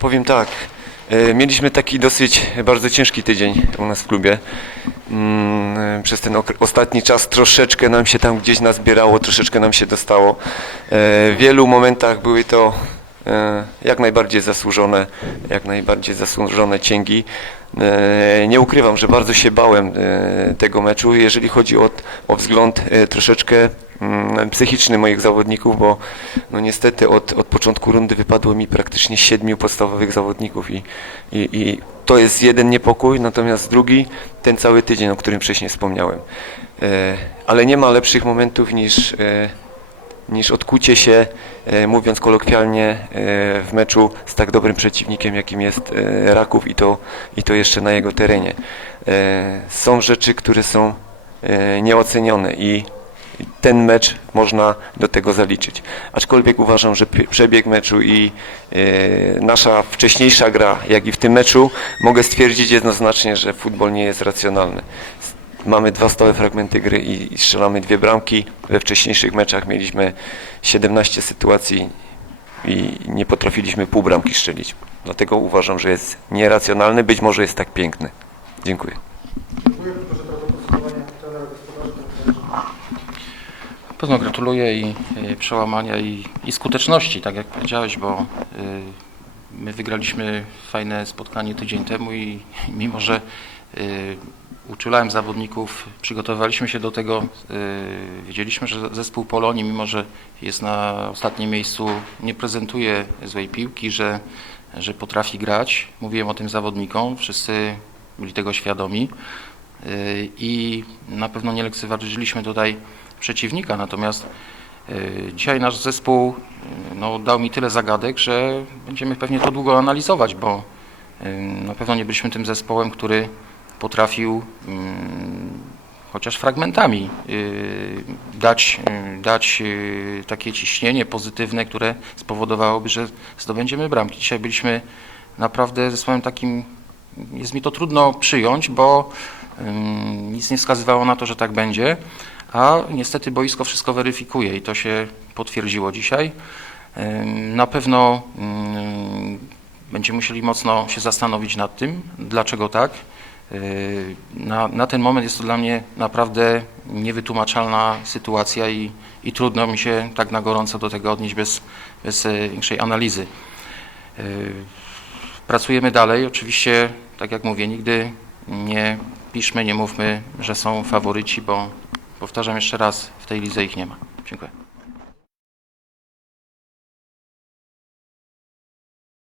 Powiem tak. e, Mieliśmy taki dosyć bardzo ciężki tydzień u nas w klubie. Mm, Przez ten ostatni czas troszeczkę nam się tam gdzieś nazbierało, troszeczkę nam się dostało. E, W wielu momentach były to e, jak najbardziej zasłużone, jak najbardziej zasłużone cięgi. Nie ukrywam, że bardzo się bałem tego meczu, jeżeli chodzi o, o wzgląd troszeczkę psychiczny moich zawodników, bo no niestety od, od początku rundy wypadło mi praktycznie siedmiu podstawowych zawodników i, i, i to jest jeden niepokój, natomiast drugi ten cały tydzień, o którym wcześniej wspomniałem. E, Ale nie ma lepszych momentów niż, e, niż odkucie się, e, mówiąc kolokwialnie, w meczu z tak dobrym przeciwnikiem, jakim jest Raków i to, i to jeszcze na jego terenie. Są rzeczy, które są nieocenione i ten mecz można do tego zaliczyć. Aczkolwiek uważam, że przebieg meczu i e, nasza wcześniejsza gra, jak i w tym meczu, mogę stwierdzić jednoznacznie, że futbol nie jest racjonalny. Mamy dwa stałe fragmenty gry i, strzelamy dwie bramki. We wcześniejszych meczach mieliśmy 17 sytuacji i nie potrafiliśmy pół bramki strzelić. Dlatego uważam, że jest nieracjonalny, być może jest tak piękny. Dziękuję o podsumowanie trenera gospodarza. Na pewno gratuluję i y, przełamania i, i skuteczności, tak jak powiedziałeś, bo y, my wygraliśmy fajne spotkanie tydzień temu i mimo, że y, uczulałem zawodników, przygotowaliśmy się do tego, wiedzieliśmy, że zespół Polonii, mimo że jest na ostatnim miejscu, nie prezentuje złej piłki, że, że potrafi grać. Mówiłem o tym zawodnikom, wszyscy byli tego świadomi. I na pewno nie lekceważyliśmy tutaj przeciwnika, natomiast y, dzisiaj nasz zespół y, no, dał mi tyle zagadek, że będziemy pewnie to długo analizować, bo y, na pewno nie byliśmy tym zespołem, który potrafił mm, chociaż fragmentami dać, dać takie ciśnienie pozytywne, które spowodowałoby, że zdobędziemy bramki. Dzisiaj byliśmy naprawdę zespołem takim, jest mi to trudno przyjąć, bo ym, nic nie wskazywało na to, że tak będzie, a niestety boisko wszystko weryfikuje i to się potwierdziło dzisiaj. Na pewno będziemy musieli mocno się zastanowić nad tym, dlaczego tak. Na, na ten moment jest to dla mnie naprawdę niewytłumaczalna sytuacja i, i trudno mi się tak na gorąco do tego odnieść bez, bez e, większej analizy. Pracujemy dalej. Oczywiście, tak jak mówię, nigdy nie piszmy, nie mówmy, że są faworyci, bo powtarzam jeszcze raz, w tej lidze ich nie ma. Dziękuję.